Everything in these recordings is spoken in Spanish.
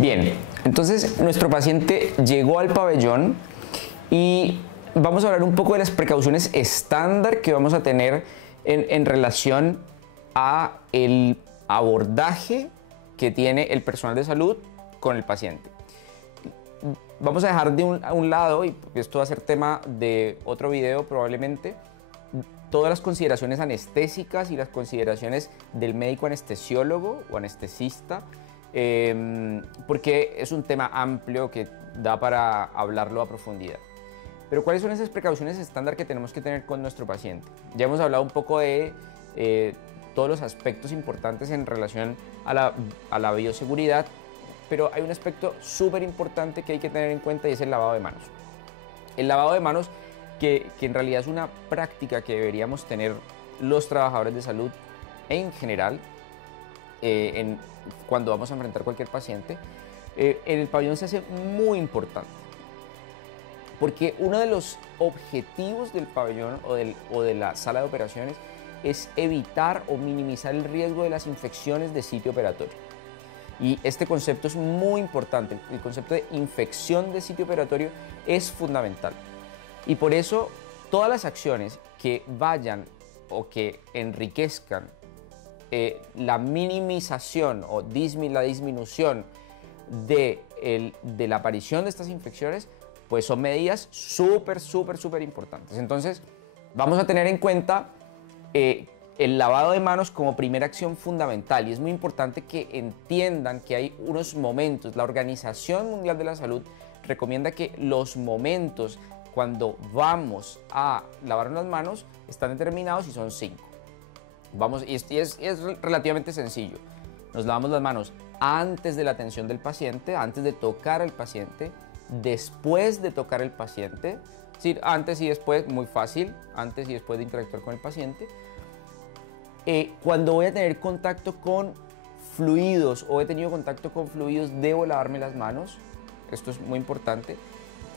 Bien, entonces nuestro paciente llegó al pabellón y vamos a hablar un poco de las precauciones estándar que vamos a tener en relación a el abordaje que tiene el personal de salud con el paciente. Vamos a dejar a un lado, y esto va a ser tema de otro video probablemente, todas las consideraciones anestésicas y las consideraciones del médico anestesiólogo o anestesista, porque es un tema amplio que da para hablarlo a profundidad. Pero ¿cuáles son esas precauciones estándar que tenemos que tener con nuestro paciente? Ya hemos hablado un poco de todos los aspectos importantes en relación a la bioseguridad, pero hay un aspecto súper importante que hay que tener en cuenta y es el lavado de manos. El lavado de manos que en realidad es una práctica que deberíamos tener los trabajadores de salud en general cuando vamos a enfrentar cualquier paciente, en el pabellón se hace muy importante. Porque uno de los objetivos del pabellón o de la sala de operaciones es evitar o minimizar el riesgo de las infecciones de sitio operatorio. Y este concepto es muy importante, el concepto de infección de sitio operatorio es fundamental. Y por eso todas las acciones que vayan o que enriquezcan la minimización o la disminución de la aparición de estas infecciones, pues son medidas súper importantes. Entonces, vamos a tener en cuenta el lavado de manos como primera acción fundamental, y es muy importante que entiendan que hay unos momentos. La Organización Mundial de la Salud recomienda que los momentos cuando vamos a lavarnos las manos están determinados y son 5. Y es relativamente sencillo. Nos lavamos las manos antes de la atención del paciente, antes de tocar al paciente, después de tocar al paciente, es decir, antes y después, muy fácil, antes y después de interactuar con el paciente. Cuando voy a tener contacto con fluidos o he tenido contacto con fluidos, debo lavarme las manos, esto es muy importante.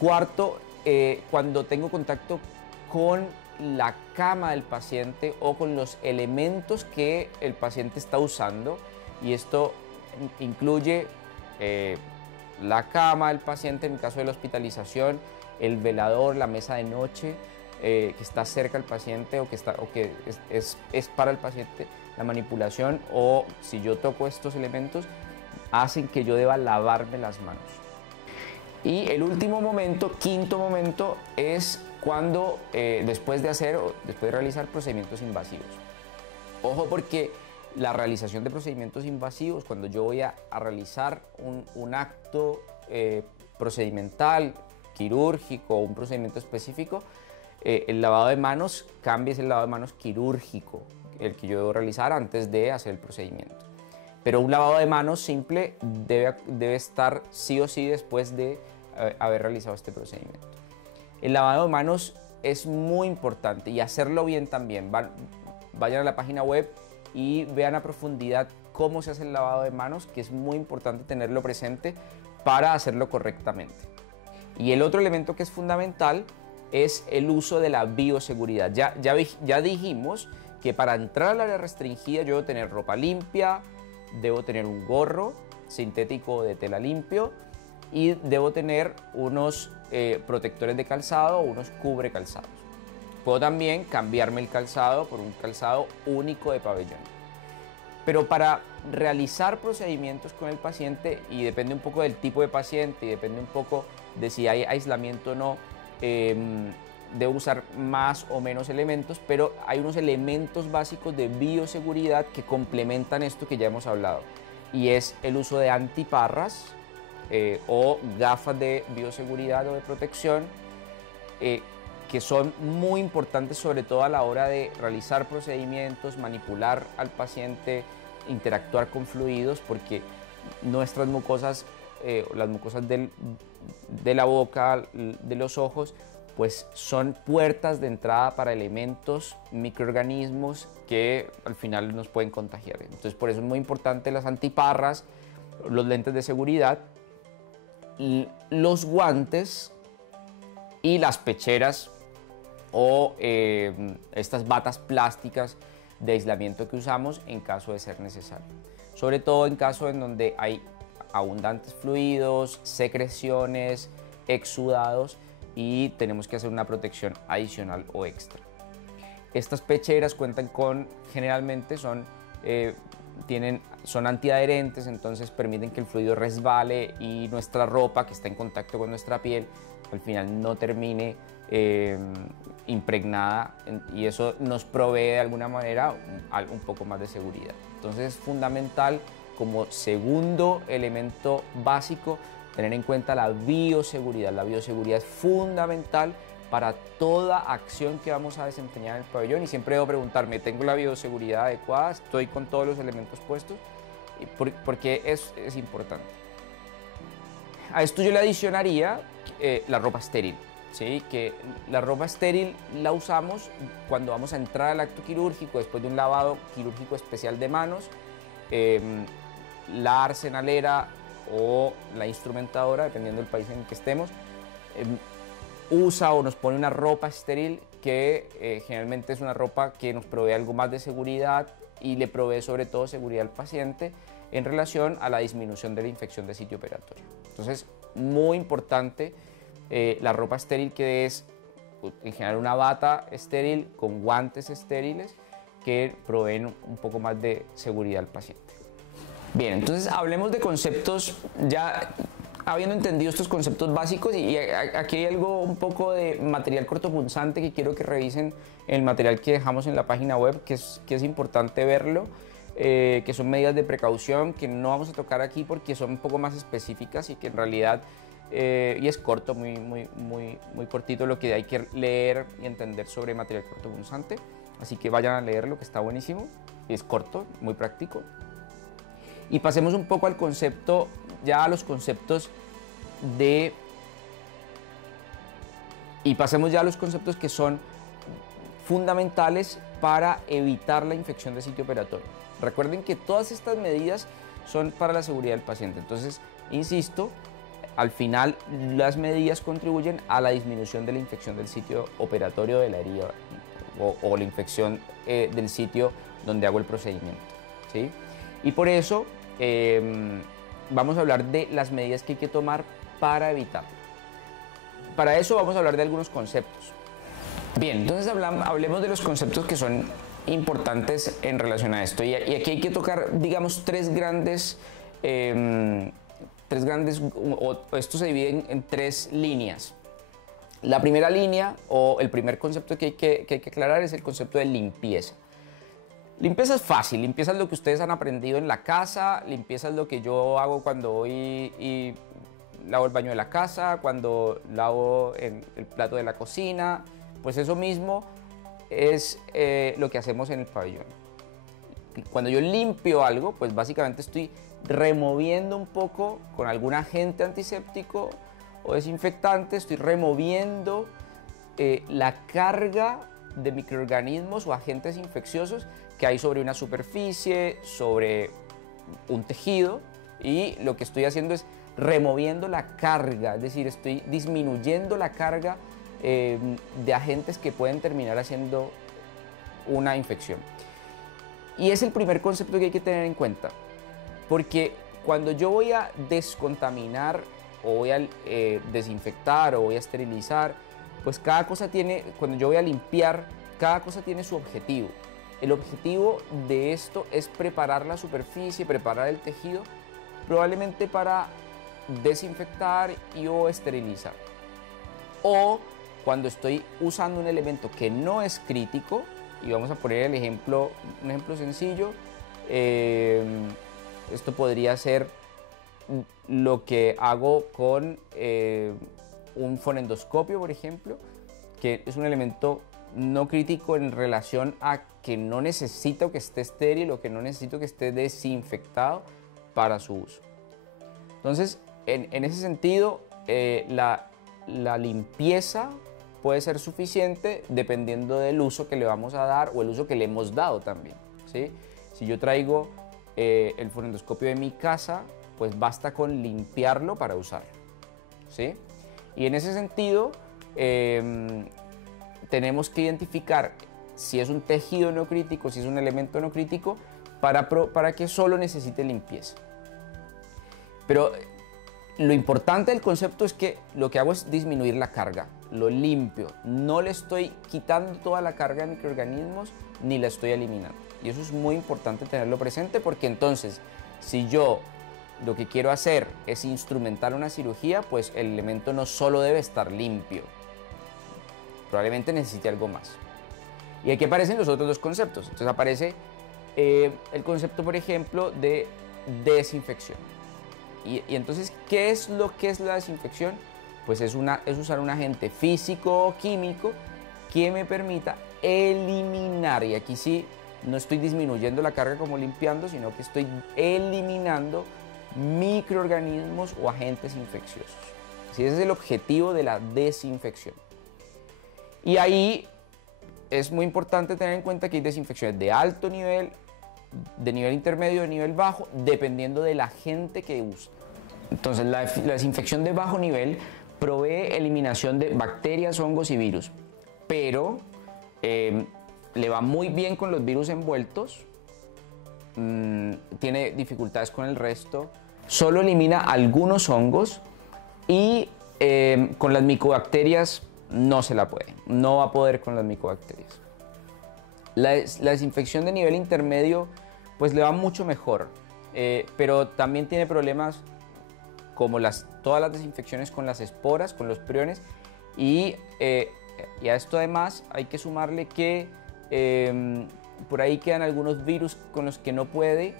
Cuarto, cuando tengo contacto con la cama del paciente o con los elementos que el paciente está usando, y esto incluye la cama del paciente en caso de la hospitalización, el velador, la mesa de noche que está cerca al paciente o que es para el paciente, la manipulación, o si yo toco estos elementos hacen que yo deba lavarme las manos. Y el último momento, quinto momento, es cuando después de realizar procedimientos invasivos. Ojo, porque la realización de procedimientos invasivos, cuando yo voy a realizar un acto procedimental, quirúrgico o un procedimiento específico, el lavado de manos es el lavado de manos quirúrgico, el que yo debo realizar antes de hacer el procedimiento. Pero un lavado de manos simple debe estar sí o sí después de haber realizado este procedimiento. El lavado de manos es muy importante y hacerlo bien también. Vayan a la página web y vean a profundidad cómo se hace el lavado de manos, que es muy importante tenerlo presente para hacerlo correctamente. Y el otro elemento que es fundamental es el uso de la bioseguridad. Ya dijimos que para entrar al área restringida yo debo tener ropa limpia, debo tener un gorro sintético de tela limpio y debo tener unos protectores de calzado o unos cubre calzados. Puedo también cambiarme el calzado por un calzado único de pabellón. Pero para realizar procedimientos con el paciente, y depende un poco del tipo de paciente y depende un poco de si hay aislamiento o no, debo usar más o menos elementos, pero hay unos elementos básicos de bioseguridad que complementan esto que ya hemos hablado, y es el uso de antiparras o gafas de bioseguridad o de protección, que son muy importantes, sobre todo a la hora de realizar procedimientos, manipular al paciente, interactuar con fluidos, porque nuestras mucosas, las mucosas de la boca, de los ojos, pues son puertas de entrada para elementos, microorganismos que al final nos pueden contagiar. Entonces, por eso es muy importante las antiparras, los lentes de seguridad, los guantes y las pecheras o estas batas plásticas de aislamiento que usamos en caso de ser necesario. Sobre todo en caso en donde hay abundantes fluidos, secreciones, exudados, y tenemos que hacer una protección adicional o extra. Estas pecheras cuentan con, generalmente son antiadherentes, entonces permiten que el fluido resbale y nuestra ropa que está en contacto con nuestra piel al final no termine impregnada, y eso nos provee de alguna manera un poco más de seguridad. Entonces es fundamental, como segundo elemento básico, tener en cuenta la bioseguridad. La bioseguridad es fundamental para toda acción que vamos a desempeñar en el pabellón, y siempre debo preguntarme, ¿tengo la bioseguridad adecuada? ¿Estoy con todos los elementos puestos? Porque es importante. A esto yo le adicionaría la ropa estéril, ¿sí? Que la ropa estéril la usamos cuando vamos a entrar al acto quirúrgico, después de un lavado quirúrgico especial de manos. La arsenalera o la instrumentadora, dependiendo del país en el que estemos, usa o nos pone una ropa estéril que generalmente es una ropa que nos provee algo más de seguridad y le provee sobre todo seguridad al paciente en relación a la disminución de la infección de sitio operatorio. Entonces, muy importante la ropa estéril, que es en general una bata estéril con guantes estériles que proveen un poco más de seguridad al paciente. Bien, entonces hablemos de conceptos, ya habiendo entendido estos conceptos básicos, y aquí hay algo, un poco de material cortopunzante que quiero que revisen, el material que dejamos en la página web, que es importante verlo, que son medidas de precaución que no vamos a tocar aquí porque son un poco más específicas y que en realidad, y es corto, muy cortito lo que hay que leer y entender sobre material cortopunzante, así que vayan a leerlo, que está buenísimo, es corto, muy práctico. Y pasemos un poco al concepto, ya a los conceptos que son fundamentales para evitar la infección de sitio operatorio. Recuerden que todas estas medidas son para la seguridad del paciente. Entonces, insisto, al final las medidas contribuyen a la disminución de la infección del sitio operatorio de la herida o la infección del sitio donde hago el procedimiento, ¿sí? Y por eso vamos a hablar de las medidas que hay que tomar para evitarlo. Para eso vamos a hablar de algunos conceptos. Bien, entonces hablemos de los conceptos que son importantes en relación a esto. Y aquí hay que tocar, digamos, tres grandes, o esto se divide en tres líneas. La primera línea, o el primer concepto que hay que aclarar, es el concepto de limpieza. Limpieza es fácil, limpieza es lo que ustedes han aprendido en la casa, limpieza es lo que yo hago cuando voy y lavo el baño de la casa, cuando lavo el plato de la cocina, pues eso mismo es lo que hacemos en el pabellón. Cuando yo limpio algo, pues básicamente estoy removiendo un poco con algún agente antiséptico o desinfectante, estoy removiendo la carga de microorganismos o agentes infecciosos que hay sobre una superficie, sobre un tejido, y lo que estoy haciendo es removiendo la carga, es decir, estoy disminuyendo la carga de agentes que pueden terminar haciendo una infección. Y es el primer concepto que hay que tener en cuenta, porque cuando yo voy a descontaminar o voy a desinfectar o voy a esterilizar, pues cada cosa tiene, cuando yo voy a limpiar, cada cosa tiene su objetivo. El objetivo de esto es preparar la superficie, preparar el tejido, probablemente para desinfectar y o esterilizar. O cuando estoy usando un elemento que no es crítico, y vamos a poner un ejemplo sencillo, esto podría ser lo que hago con un fonendoscopio, por ejemplo, que es un elemento no crítico en relación a que no necesito que esté estéril o que no necesito que esté desinfectado para su uso. Entonces, en ese sentido, la limpieza puede ser suficiente dependiendo del uso que le vamos a dar o el uso que le hemos dado también, ¿sí? Si yo traigo el fonendoscopio de mi casa, pues basta con limpiarlo para usarlo, ¿sí? Y en ese sentido, tenemos que identificar si es un tejido no crítico, si es un elemento no crítico, para que solo necesite limpieza. Pero lo importante del concepto es que lo que hago es disminuir la carga, lo limpio, no le estoy quitando toda la carga de microorganismos ni la estoy eliminando. Y eso es muy importante tenerlo presente, porque entonces si yo lo que quiero hacer es instrumentar una cirugía, pues el elemento no solo debe estar limpio, probablemente necesite algo más. Y aquí aparecen los otros dos conceptos. Entonces aparece el concepto, por ejemplo, de desinfección. Y entonces, ¿qué es lo que es la desinfección? Pues es usar un agente físico o químico que me permita eliminar, y aquí sí no estoy disminuyendo la carga como limpiando, sino que estoy eliminando microorganismos o agentes infecciosos. Así, ese es el objetivo de la desinfección. Y ahí es muy importante tener en cuenta que hay desinfecciones de alto nivel, de nivel intermedio, de nivel bajo, dependiendo del agente que use. Entonces, la desinfección de bajo nivel provee eliminación de bacterias, hongos y virus, pero le va muy bien con los virus envueltos, tiene dificultades con el resto, solo elimina algunos hongos y con las micobacterias no se la puede, no va a poder con las micobacterias. La desinfección de nivel intermedio pues le va mucho mejor, pero también tiene problemas como todas las desinfecciones con las esporas, con los priones, y a esto además hay que sumarle que por ahí quedan algunos virus con los que no puede,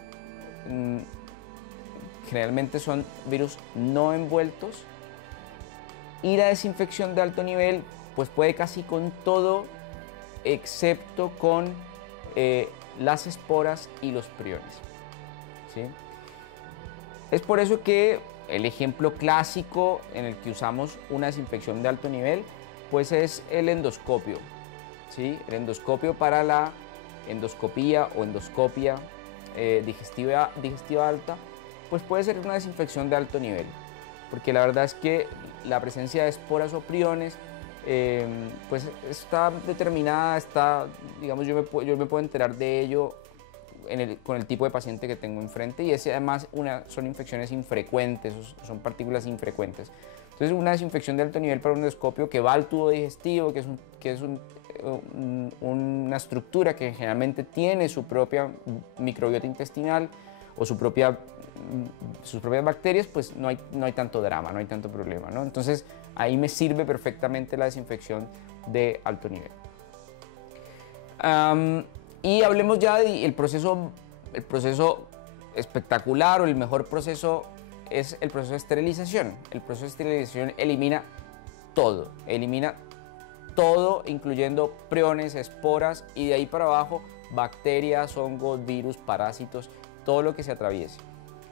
generalmente son virus no envueltos, y la desinfección de alto nivel pues puede casi con todo, excepto con las esporas y los priones, ¿sí? Es por eso que el ejemplo clásico en el que usamos una desinfección de alto nivel pues es el endoscopio, ¿sí? El endoscopio para la endoscopía o endoscopia digestiva alta, pues puede ser una desinfección de alto nivel, porque la verdad es que la presencia de esporas o priones pues está determinada, digamos, yo me puedo enterar de ello con el tipo de paciente que tengo enfrente, y además son infecciones infrecuentes, son partículas infrecuentes. Entonces, una desinfección de alto nivel para un endoscopio que va al tubo digestivo, que es una estructura que generalmente tiene su propia microbiota intestinal o sus propias bacterias, pues no hay tanto drama, no hay tanto problema, ¿no? Entonces, ahí me sirve perfectamente la desinfección de alto nivel. Y hablemos ya del proceso espectacular, o el mejor proceso es el proceso de esterilización. El proceso de esterilización elimina todo, incluyendo priones, esporas, y de ahí para abajo bacterias, hongos, virus, parásitos, todo lo que se atraviese.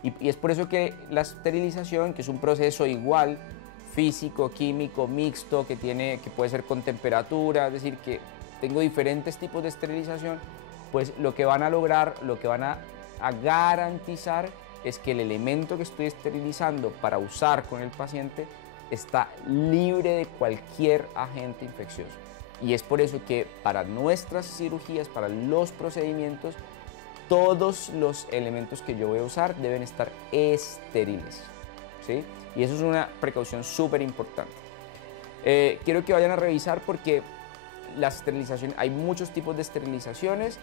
Y es por eso que la esterilización, que es un proceso igual, físico, químico, mixto, que puede ser con temperatura, es decir, que tengo diferentes tipos de esterilización, pues lo que van a lograr, lo que van a garantizar es que el elemento que estoy esterilizando para usar con el paciente está libre de cualquier agente infeccioso. Y es por eso que para nuestras cirugías, para los procedimientos, todos los elementos que yo voy a usar deben estar estériles, ¿sí? Y eso es una precaución súper importante. Quiero que vayan a revisar, porque la esterilización, hay muchos tipos de esterilizaciones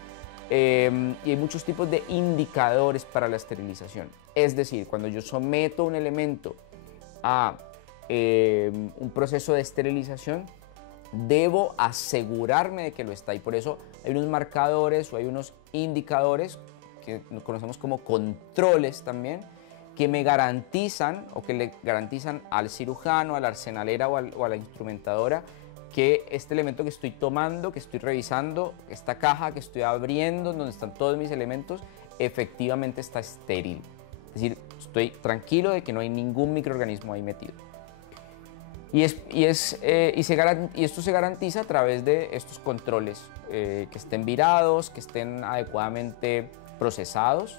y hay muchos tipos de indicadores para la esterilización. Es decir, cuando yo someto un elemento a un proceso de esterilización, debo asegurarme de que lo está, y por eso hay unos marcadores o hay unos indicadores que conocemos como controles también, que me garantizan, o que le garantizan al cirujano, a la arsenalera o a la instrumentadora, que este elemento que estoy tomando, que estoy revisando, esta caja que estoy abriendo, donde están todos mis elementos, efectivamente está estéril. Es decir, estoy tranquilo de que no hay ningún microorganismo ahí metido. Y esto se garantiza a través de estos controles, que estén virados, que estén adecuadamente procesados,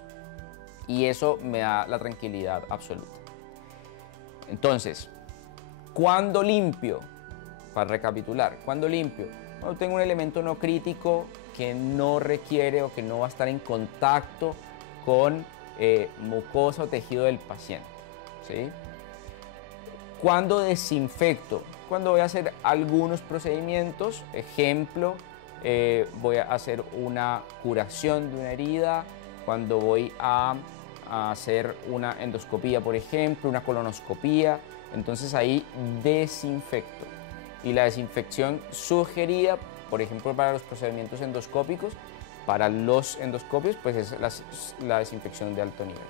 y eso me da la tranquilidad absoluta. Entonces, ¿cuándo limpio? Para recapitular, ¿cuándo limpio? Cuando tengo un elemento no crítico que no requiere o que no va a estar en contacto con mucosa o tejido del paciente. ¿sí? Cuando desinfecto, cuando voy a hacer algunos procedimientos, ejemplo, voy a hacer una curación de una herida, cuando voy a hacer una endoscopía, por ejemplo, una colonoscopía, entonces ahí desinfecto. Y la desinfección sugerida, por ejemplo, para los procedimientos endoscópicos, para los endoscopios, pues es la desinfección de alto nivel.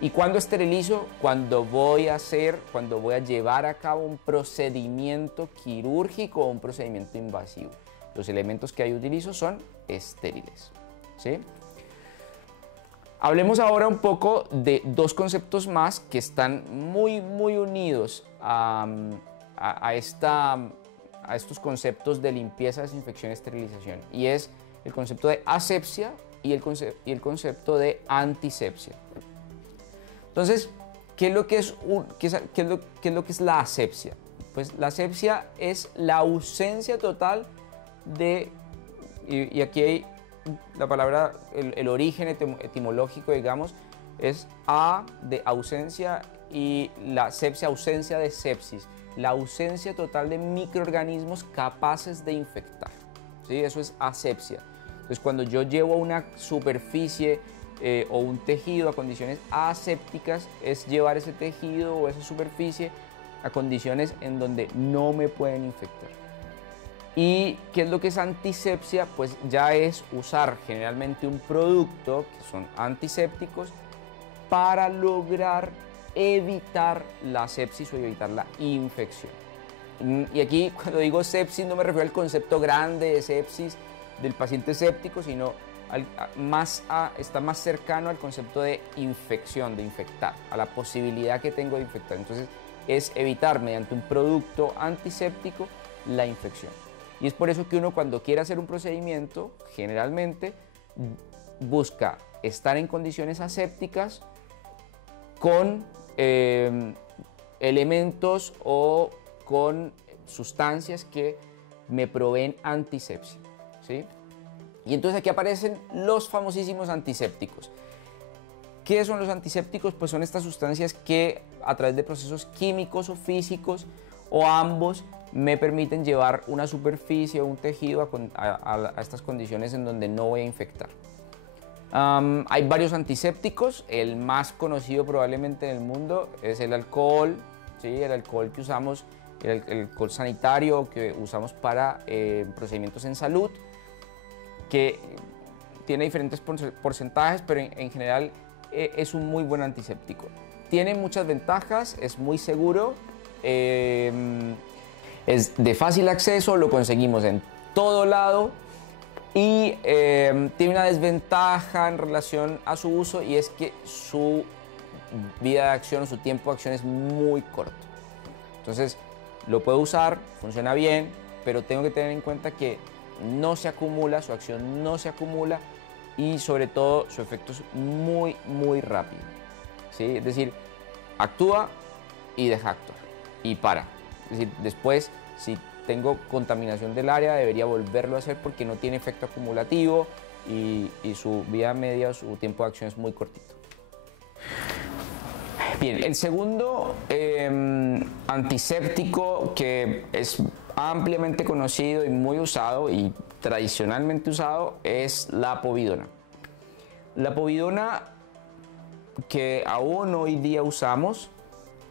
¿Y cuándo esterilizo? Cuando voy a llevar a cabo un procedimiento quirúrgico o un procedimiento invasivo. Los elementos que ahí utilizo son estériles, ¿sí? Hablemos ahora un poco de dos conceptos más que están muy unidos a estos conceptos de limpieza, desinfección y esterilización. Y es el concepto de asepsia y el concepto de antisepsia. Entonces, ¿qué es lo que es la asepsia? Pues la asepsia es la ausencia total de, y aquí hay la palabra, el origen etimológico, digamos, es a de ausencia y la sepsia, ausencia de sepsis, la ausencia total de microorganismos capaces de infectar, ¿sí? Eso es asepsia. Entonces, cuando yo llevo una superficie o un tejido a condiciones asépticas, es llevar ese tejido o esa superficie a condiciones en donde no me pueden infectar. ¿Y qué es lo que es antisepsia? Pues ya es usar generalmente un producto, que son antisépticos, para lograr evitar la sepsis o evitar la infección. Y aquí, cuando digo sepsis, no me refiero al concepto grande de sepsis del paciente séptico, sino está más cercano al concepto de infección, de infectar, a la posibilidad que tengo de infectar. Entonces, es evitar mediante un producto antiséptico la infección. Y es por eso que uno, cuando quiere hacer un procedimiento, generalmente busca estar en condiciones asépticas con elementos o con sustancias que me proveen antisepsia, ¿sí? Y entonces aquí aparecen los famosísimos antisépticos. ¿Qué son los antisépticos? Pues son estas sustancias que a través de procesos químicos o físicos o ambos me permiten llevar una superficie o un tejido a estas condiciones en donde no voy a infectar. Hay varios antisépticos. El más conocido probablemente en el mundo es el alcohol, ¿sí? El alcohol que usamos, el alcohol sanitario que usamos para procedimientos en salud, que tiene diferentes porcentajes, pero en general es un muy buen antiséptico. Tiene muchas ventajas, es muy seguro, es de fácil acceso, lo conseguimos en todo lado y tiene una desventaja en relación a su uso, y es que su vida de acción o su tiempo de acción es muy corto. Entonces lo puedo usar, funciona bien, pero tengo que tener en cuenta que no se acumula, su acción no se acumula y sobre todo su efecto es muy rápido, ¿sí? Es decir, actúa y deja actuar y para. Es decir, después, si tengo contaminación del área, debería volverlo a hacer porque no tiene efecto acumulativo y su vida media, su tiempo de acción es muy cortito. Bien, el segundo antiséptico que es ampliamente conocido y muy usado y tradicionalmente usado es la povidona. La povidona, que aún hoy día usamos,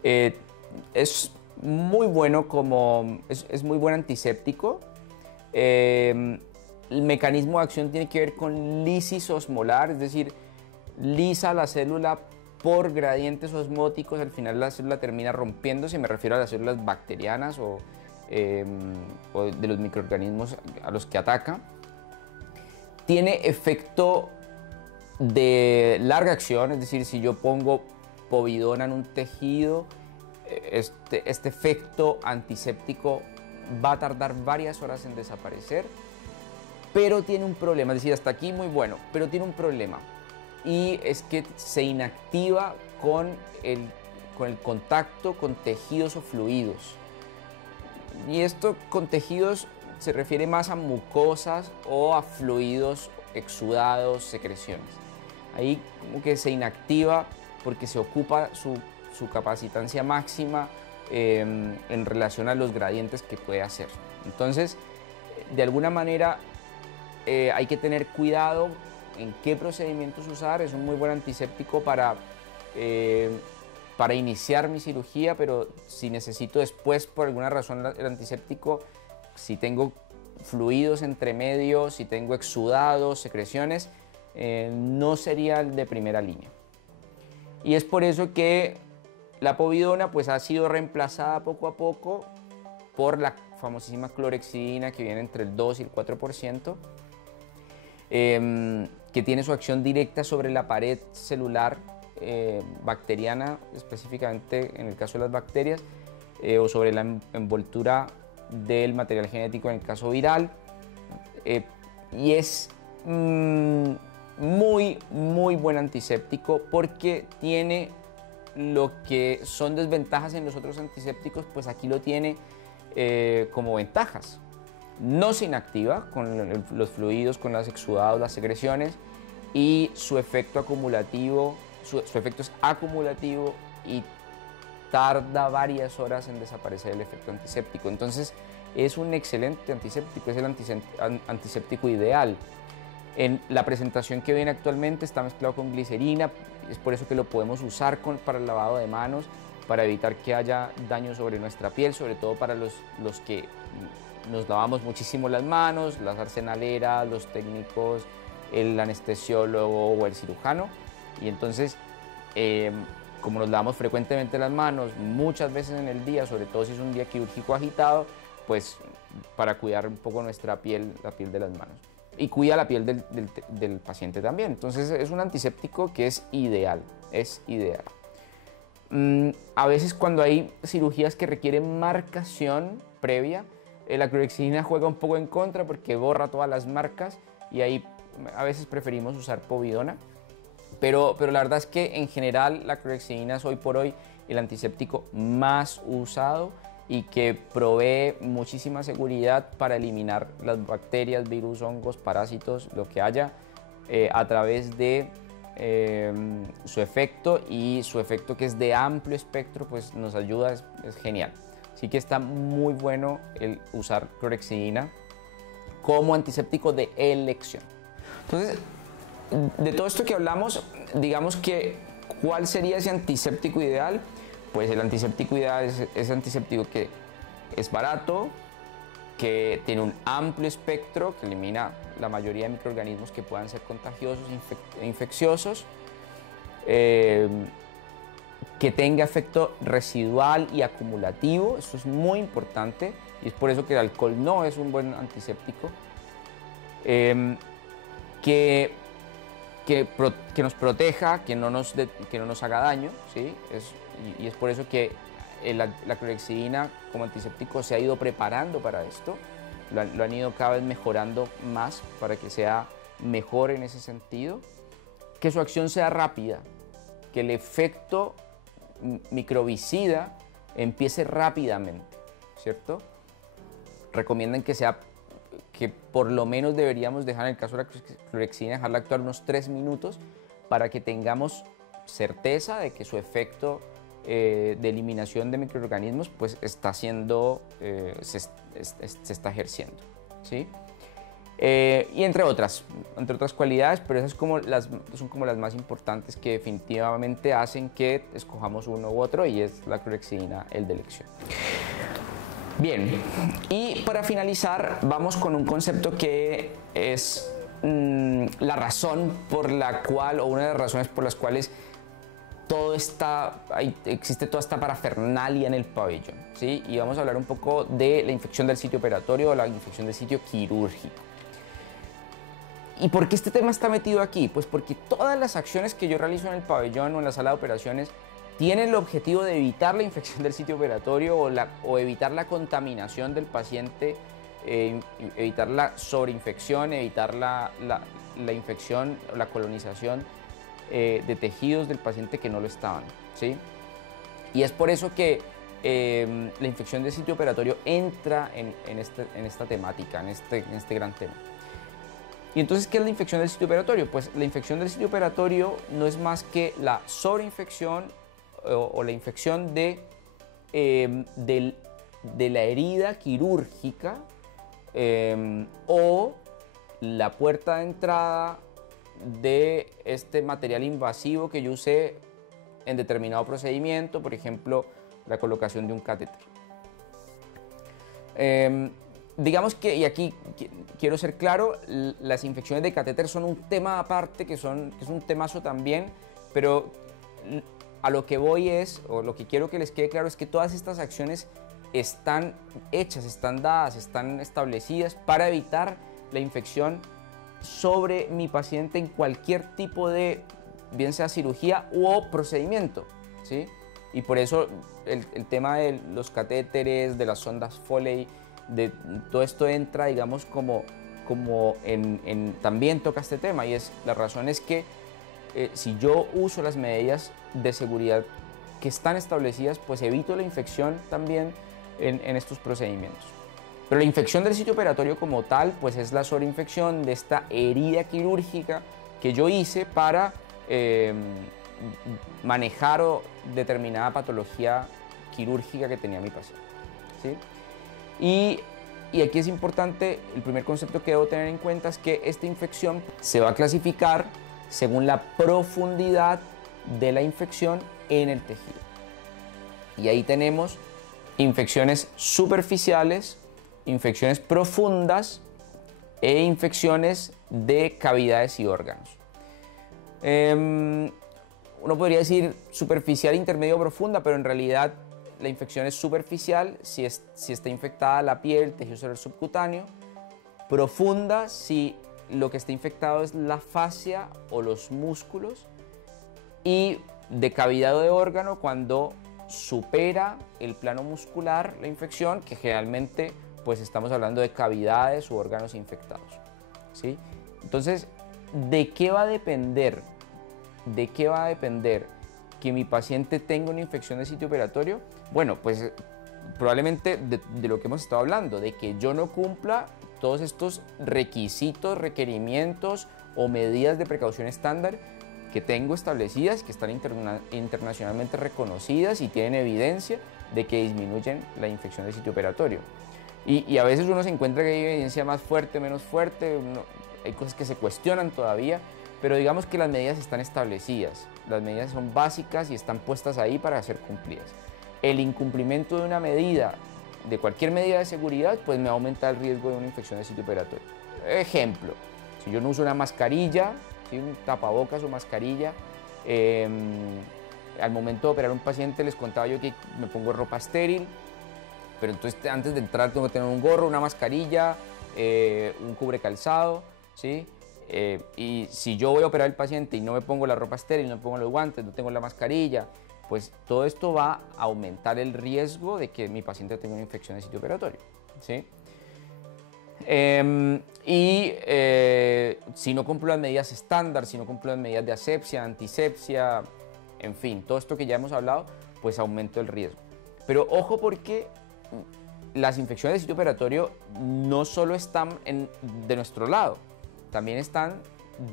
es muy bueno es muy buen antiséptico. El mecanismo de acción tiene que ver con lisis osmolar, es decir, lisa la célula por gradientes osmóticos. Al final la célula termina rompiéndose, me refiero a las células bacterianas o de los microorganismos a los que ataca. Tiene efecto de larga acción, es decir, si yo pongo povidona en un tejido, este efecto antiséptico va a tardar varias horas en desaparecer, pero tiene un problema, es decir, hasta aquí muy bueno, pero tiene un problema, y es que se inactiva con el contacto con tejidos o fluidos. Y esto con tejidos se refiere más a mucosas o a fluidos exudados, secreciones. Ahí como que se inactiva porque se ocupa su capacitancia máxima en relación a los gradientes que puede hacer. Entonces, de alguna manera, hay que tener cuidado en qué procedimientos usar. Es un muy buen antiséptico para iniciar mi cirugía, pero si necesito después, por alguna razón, el antiséptico, si tengo fluidos entre medio, si tengo exudados, secreciones, no sería el de primera línea. Y es por eso que la povidona pues, ha sido reemplazada poco a poco por la famosísima clorhexidina, que viene entre el 2 y el 4%, que tiene su acción directa sobre la pared celular bacteriana, específicamente en el caso de las bacterias, o sobre la envoltura del material genético en el caso viral. Y es muy buen antiséptico porque tiene lo que son desventajas en los otros antisépticos, pues aquí lo tiene como ventajas. No se inactiva con los fluidos, con los exudados, las secreciones, y su efecto acumulativo, su efecto es acumulativo y tarda varias horas en desaparecer el efecto antiséptico. Entonces es un excelente antiséptico, es el antiséptico ideal. En la presentación que viene actualmente está mezclado con glicerina, es por eso que lo podemos usar para el lavado de manos, para evitar que haya daño sobre nuestra piel, sobre todo para los que nos lavamos muchísimo las manos, las arsenaleras, los técnicos, el anestesiólogo o el cirujano. Y entonces, como nos lavamos frecuentemente las manos, muchas veces en el día, sobre todo si es un día quirúrgico agitado, pues para cuidar un poco nuestra piel, la piel de las manos. Y cuida la piel del paciente también. Entonces es un antiséptico que es ideal, A veces cuando hay cirugías que requieren marcación previa, la clorhexidina juega un poco en contra porque borra todas las marcas y ahí a veces preferimos usar povidona. Pero la verdad es que en general la clorhexidina es hoy por hoy el antiséptico más usado y que provee muchísima seguridad para eliminar las bacterias, virus, hongos, parásitos, lo que haya, a través de su efecto, y su efecto, que es de amplio espectro, pues nos ayuda, es genial. Así que está muy bueno el usar clorhexidina como antiséptico de elección. Entonces, de todo esto que hablamos, digamos que ¿cuál sería ese antiséptico ideal? Pues el antiséptico ideal es ese antiséptico que es barato, que tiene un amplio espectro, que elimina la mayoría de microorganismos que puedan ser contagiosos e infecciosos, que tenga efecto residual y acumulativo. Esto es muy importante y es por eso que el alcohol no es un buen antiséptico. Que nos proteja, que no nos haga daño, ¿sí? Y es por eso que la clorhexidina como antiséptico se ha ido preparando para esto, lo han ido cada vez mejorando más para que sea mejor en ese sentido, que su acción sea rápida, que el efecto microbicida empiece rápidamente, ¿cierto? Recomiendan que por lo menos deberíamos dejar, en el caso de la clorhexidina, dejarla actuar unos 3 minutos para que tengamos certeza de que su efecto de eliminación de microorganismos pues está siendo, se está ejerciendo, ¿sí? Y entre otras cualidades, pero esas son como las más importantes que definitivamente hacen que escojamos uno u otro, y es la clorhexidina el de elección. Bien, y para finalizar vamos con un concepto que es la razón por la cual, o una de las razones por las cuales existe toda esta parafernalia en el pabellón, ¿sí? Y vamos a hablar un poco de la infección del sitio operatorio o la infección del sitio quirúrgico. ¿Y por qué este tema está metido aquí? Pues porque todas las acciones que yo realizo en el pabellón o en la sala de operaciones tienen el objetivo de evitar la infección del sitio operatorio o evitar la contaminación del paciente, evitar la sobreinfección, evitar la infección o la colonización de tejidos del paciente que no lo estaban, ¿sí? Y es por eso que la infección del sitio operatorio entra en esta temática, en este gran tema. Y entonces, ¿qué es la infección del sitio operatorio? Pues la infección del sitio operatorio no es más que la sobreinfección o la infección de la herida quirúrgica o la puerta de entrada de este material invasivo que yo usé en determinado procedimiento, por ejemplo, la colocación de un catéter. Digamos que, y aquí quiero ser claro, las infecciones de catéter son un tema aparte, que es un temazo también, pero a lo que voy o lo que quiero que les quede claro es que todas estas acciones están hechas, están dadas, están establecidas para evitar la infección sobre mi paciente en cualquier tipo de, bien sea cirugía o procedimiento, ¿sí? Y por eso el tema de los catéteres, de las sondas Foley, de todo esto entra, digamos, también toca este tema, y la razón es que si yo uso las medidas de seguridad que están establecidas, pues evito la infección también en estos procedimientos. Pero la infección del sitio operatorio como tal, pues es la sobreinfección de esta herida quirúrgica que yo hice para manejar determinada patología quirúrgica que tenía mi paciente, ¿sí? Y aquí es importante, el primer concepto que debo tener en cuenta es que esta infección se va a clasificar según la profundidad de la infección en el tejido. Y ahí tenemos infecciones superficiales, infecciones profundas e infecciones de cavidades y órganos. Uno podría decir superficial, intermedio o profunda, pero en realidad la infección es superficial si está infectada la piel, el tejido celular subcutáneo. Profunda si lo que está infectado es la fascia o los músculos. Y de cavidad o de órgano cuando supera el plano muscular la infección, que generalmente pues estamos hablando de cavidades u órganos infectados, ¿sí? Entonces, ¿de qué va a depender? ¿De qué va a depender que mi paciente tenga una infección de sitio operatorio? Bueno, pues probablemente de lo que hemos estado hablando, de que yo no cumpla todos estos requisitos, requerimientos o medidas de precaución estándar que tengo establecidas, que están internacionalmente reconocidas y tienen evidencia de que disminuyen la infección de sitio operatorio. Y a veces uno se encuentra que hay evidencia más fuerte, menos fuerte, hay cosas que se cuestionan todavía, pero digamos que las medidas están establecidas, las medidas son básicas y están puestas ahí para ser cumplidas. El incumplimiento de una medida, de cualquier medida de seguridad, pues me aumenta el riesgo de una infección de sitio operatorio. Ejemplo, si yo no uso una mascarilla, ¿sí? Un tapabocas o mascarilla, al momento de operar a un paciente les contaba yo que me pongo ropa estéril, pero entonces antes de entrar tengo que tener un gorro, una mascarilla, un cubrecalzado, ¿sí? Y si yo voy a operar al paciente y no me pongo la ropa estéril, no me pongo los guantes, no tengo la mascarilla, pues todo esto va a aumentar el riesgo de que mi paciente tenga una infección de sitio operatorio, ¿sí? Si no cumplo las medidas estándar, si no cumplo las medidas de asepsia, antisepsia, en fin, todo esto que ya hemos hablado, pues aumento el riesgo. Pero ojo, porque las infecciones de sitio operatorio no solo están de nuestro lado, también están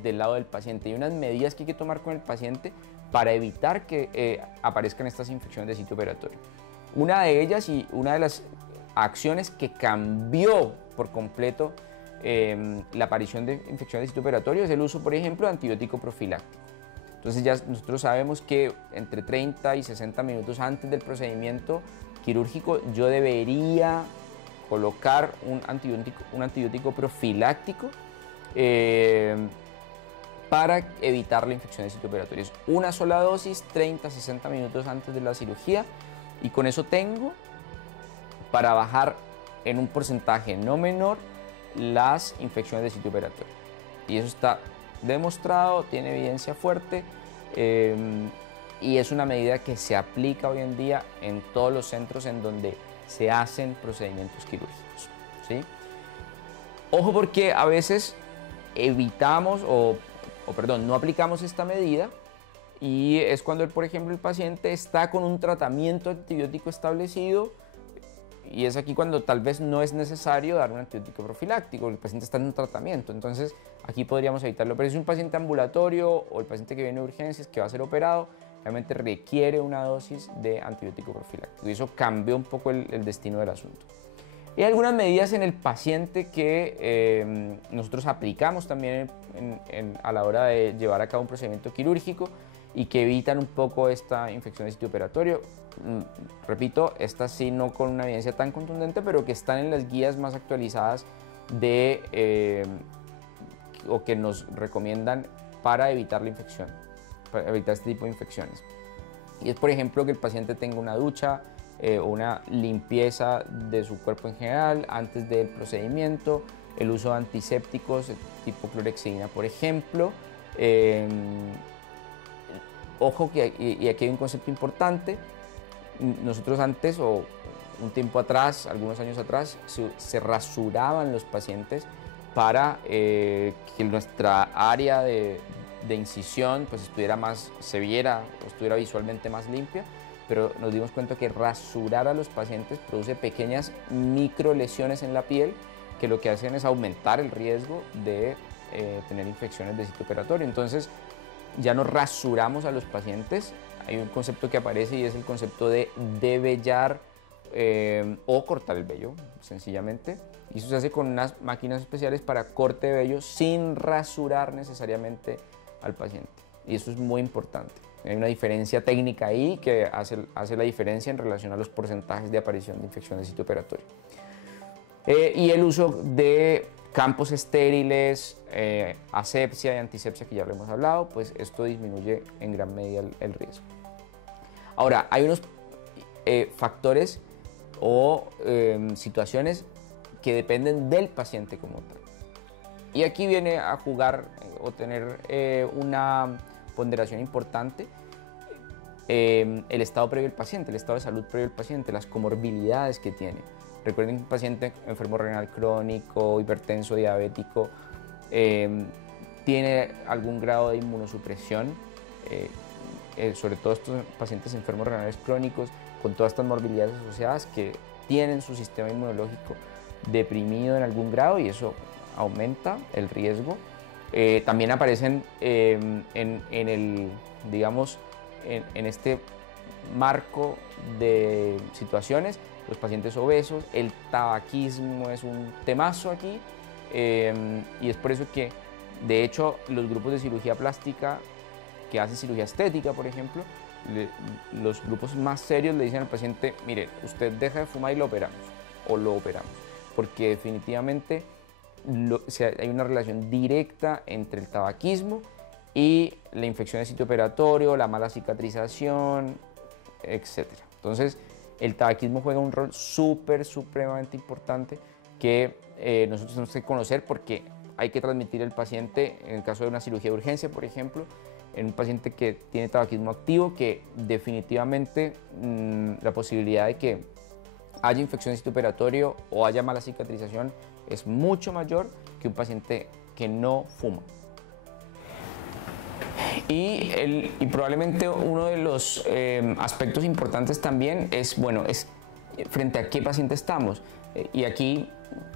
del lado del paciente. Hay unas medidas que hay que tomar con el paciente para evitar que aparezcan estas infecciones de sitio operatorio. Una de ellas y una de las acciones que cambió por completo la aparición de infecciones de sitio operatorio es el uso, por ejemplo, de antibiótico profiláctico. Entonces ya nosotros sabemos que entre 30 y 60 minutos antes del procedimiento quirúrgico yo debería colocar un antibiótico profiláctico para evitar la infección de sitio operatorio. Es una sola dosis, 30-60 minutos antes de la cirugía, y con eso tengo para bajar en un porcentaje no menor las infecciones de sitio operatorio. Y eso está demostrado, tiene evidencia fuerte, y es una medida que se aplica hoy en día en todos los centros en donde se hacen procedimientos quirúrgicos, ¿sí? Ojo, porque a veces evitamos no aplicamos esta medida, y es cuando, por ejemplo, el paciente está con un tratamiento antibiótico establecido, y es aquí cuando tal vez no es necesario dar un antibiótico profiláctico, el paciente está en un tratamiento, entonces aquí podríamos evitarlo. Pero si es un paciente ambulatorio o el paciente que viene de urgencias, que va a ser operado, obviamente requiere una dosis de antibiótico profiláctico. Y eso cambió un poco el destino del asunto. Y hay algunas medidas en el paciente que nosotros aplicamos también a la hora de llevar a cabo un procedimiento quirúrgico y que evitan un poco esta infección de sitio operatorio. Repito, estas sí no con una evidencia tan contundente, pero que están en las guías más actualizadas o que nos recomiendan para evitar la infección, para evitar este tipo de infecciones. Y es, por ejemplo, que el paciente tenga una ducha o una limpieza de su cuerpo en general antes del procedimiento, el uso de antisépticos tipo clorhexidina, por ejemplo. Ojo que y aquí hay un concepto importante. Nosotros antes o un tiempo atrás, algunos años atrás, se rasuraban los pacientes para que nuestra área de incisión pues se viera o estuviera visualmente más limpia, pero nos dimos cuenta que rasurar a los pacientes produce pequeñas micro lesiones en la piel que lo que hacen es aumentar el riesgo de tener infecciones de sitio operatorio. Entonces ya no rasuramos a los pacientes. Hay un concepto que aparece y es el concepto de devellar o cortar el vello, sencillamente. Y eso se hace con unas máquinas especiales para corte de vello sin rasurar necesariamente al paciente. Y eso es muy importante. Hay una diferencia técnica ahí que hace la diferencia en relación a los porcentajes de aparición de infección de sitio operatorio. Y el uso de campos estériles, asepsia y antisepsia, que ya lo hemos hablado, pues esto disminuye en gran medida el riesgo. Ahora, hay unos factores o situaciones que dependen del paciente como tal. Y aquí viene a jugar o tener una ponderación importante el estado previo del paciente, el estado de salud previo del paciente, las comorbilidades que tiene. Recuerden que un paciente enfermo renal crónico, hipertenso, diabético, tiene algún grado de inmunosupresión, sobre todo estos pacientes enfermos renales crónicos, con todas estas morbilidades asociadas que tienen su sistema inmunológico deprimido en algún grado y eso aumenta el riesgo. También aparecen en este marco de situaciones los pacientes obesos. El tabaquismo es un temazo aquí y es por eso que de hecho los grupos de cirugía plástica que hacen cirugía estética, por ejemplo, los grupos más serios le dicen al paciente: mire, usted deja de fumar y lo operamos, o lo operamos, porque definitivamente hay una relación directa entre el tabaquismo y la infección de sitio operatorio, la mala cicatrización, etc. Entonces, el tabaquismo juega un rol supremamente importante que nosotros tenemos que conocer, porque hay que transmitir al paciente, en el caso de una cirugía de urgencia, por ejemplo, en un paciente que tiene tabaquismo activo, que definitivamente la posibilidad de que haya infección de sitio operatorio o haya mala cicatrización es mucho mayor que un paciente que no fuma. Y probablemente uno de los aspectos importantes también es, bueno, es frente a qué paciente estamos. Y aquí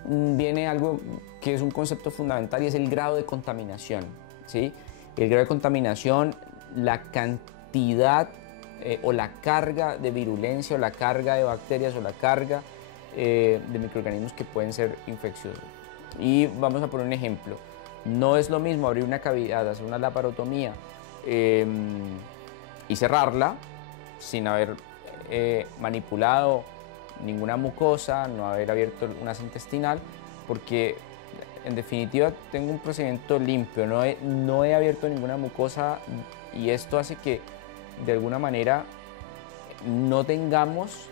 viene algo que es un concepto fundamental y es el grado de contaminación, ¿sí? El grado de contaminación, la cantidad o la carga de virulencia o la carga de bacterias o la carga de microorganismos que pueden ser infecciosos. Y vamos a poner un ejemplo. No es lo mismo abrir una cavidad, hacer una laparotomía y cerrarla sin haber manipulado ninguna mucosa, no haber abierto una asa intestinal, porque en definitiva tengo un procedimiento limpio, no he abierto ninguna mucosa y esto hace que de alguna manera no tengamos,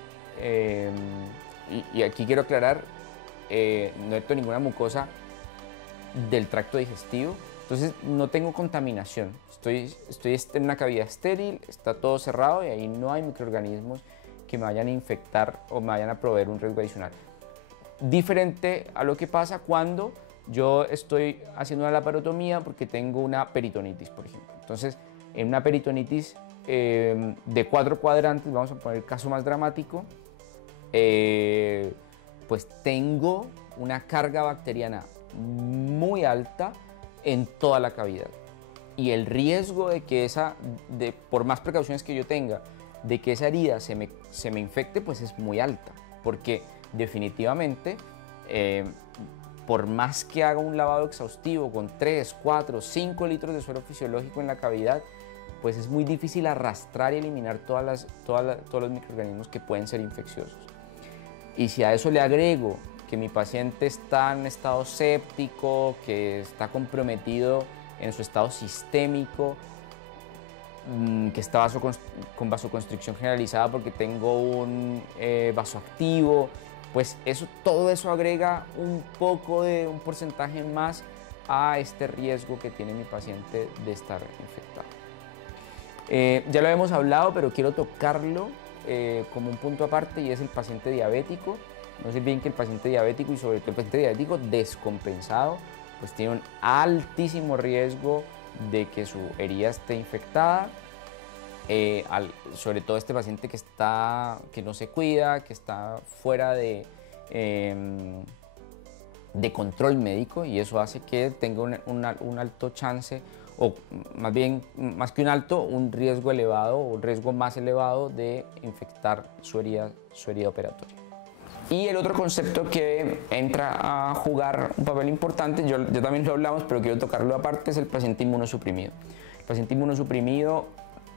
y aquí quiero aclarar, no he abierto ninguna mucosa del tracto digestivo, entonces no tengo contaminación, estoy en una cavidad estéril, está todo cerrado y ahí no hay microorganismos que me vayan a infectar o me vayan a proveer un riesgo adicional. Diferente a lo que pasa cuando yo estoy haciendo una laparotomía porque tengo una peritonitis, por ejemplo. Entonces, en una peritonitis de 4 cuadrantes, vamos a poner el caso más dramático, pues tengo una carga bacteriana muy alta en toda la cavidad. y el riesgo de que por más precauciones que yo tenga, de que esa herida se me infecte, pues es muy alta, porque definitivamente, por más que haga un lavado exhaustivo con 3, 4, 5 litros de suero fisiológico en la cavidad, pues es muy difícil arrastrar y eliminar todos los microorganismos que pueden ser infecciosos. Y si a eso le agrego que mi paciente está en estado séptico, que está comprometido en su estado sistémico, que está con vasoconstricción generalizada porque tengo un vasoactivo, pues todo eso agrega un porcentaje más a este riesgo que tiene mi paciente de estar infectado. Ya lo hemos hablado, pero quiero tocarlo como un punto aparte, y es el paciente diabético. No sé bien que el paciente diabético, y sobre todo el paciente diabético descompensado, pues tiene un altísimo riesgo de que su herida esté infectada. Sobre todo este paciente que no se cuida, que está fuera de control médico, y eso hace que tenga un alto chance, o más bien, más que un riesgo elevado, o un riesgo más elevado de infectar su herida operatoria. Y el otro concepto que entra a jugar un papel importante, yo también lo hablamos, pero quiero tocarlo aparte, es el paciente inmunosuprimido. El paciente inmunosuprimido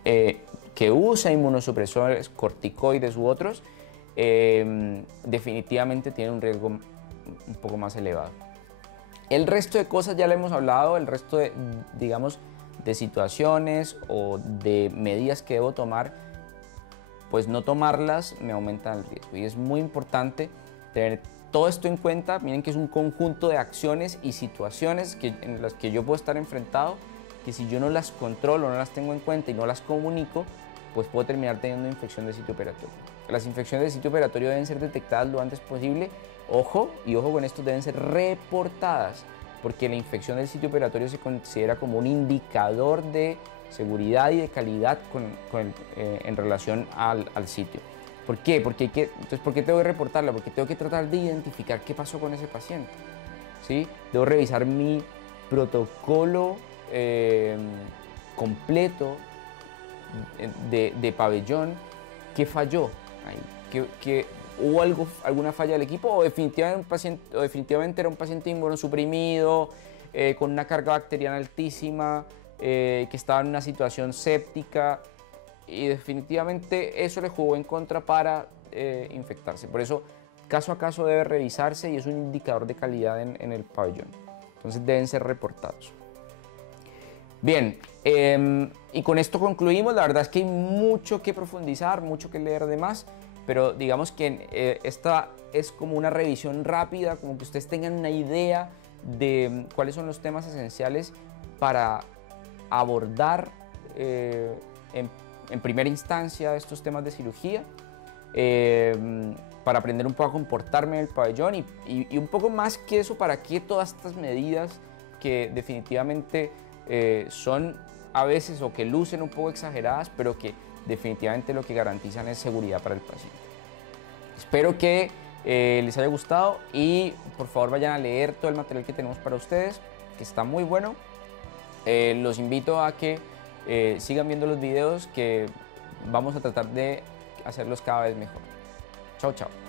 que usa inmunosupresores, corticoides u otros, definitivamente tiene un riesgo un poco más elevado. El resto de cosas ya lo hemos hablado, el resto de, digamos, de situaciones o de medidas que debo tomar, pues no tomarlas me aumentan el riesgo. Y es muy importante tener todo esto en cuenta. Miren que es un conjunto de acciones y situaciones en las que yo puedo estar enfrentado, que si yo no las controlo, no las tengo en cuenta y no las comunico, pues puedo terminar teniendo una infección de sitio operatorio. Las infecciones de sitio operatorio deben ser detectadas lo antes posible. Ojo con esto, deben ser reportadas, porque la infección del sitio operatorio se considera como un indicador de seguridad y de calidad en relación al sitio. ¿Por qué? Entonces, ¿por qué tengo que reportarla? Porque tengo que tratar de identificar qué pasó con ese paciente, ¿sí? Debo revisar mi protocolo completo de pabellón. ¿Qué falló ahí? ¿Hubo alguna falla del equipo, o definitivamente era un paciente inmunosuprimido, con una carga bacteriana altísima, que estaba en una situación séptica, y definitivamente eso le jugó en contra para infectarse? Por eso, caso a caso debe revisarse, y es un indicador de calidad en el pabellón. Entonces deben ser reportados. Bien, y con esto concluimos. La verdad es que hay mucho que profundizar, mucho que leer de más, pero digamos que esta es como una revisión rápida, como que ustedes tengan una idea de cuáles son los temas esenciales para abordar en primera instancia estos temas de cirugía, para aprender un poco a comportarme en el pabellón, y un poco más que eso, para qué todas estas medidas que definitivamente son a veces, o que lucen un poco exageradas, pero que definitivamente lo que garantizan es seguridad para el paciente. Espero que les haya gustado, y por favor vayan a leer todo el material que tenemos para ustedes, que está muy bueno. Los invito a que sigan viendo los videos, que vamos a tratar de hacerlos cada vez mejor. Chao, chao.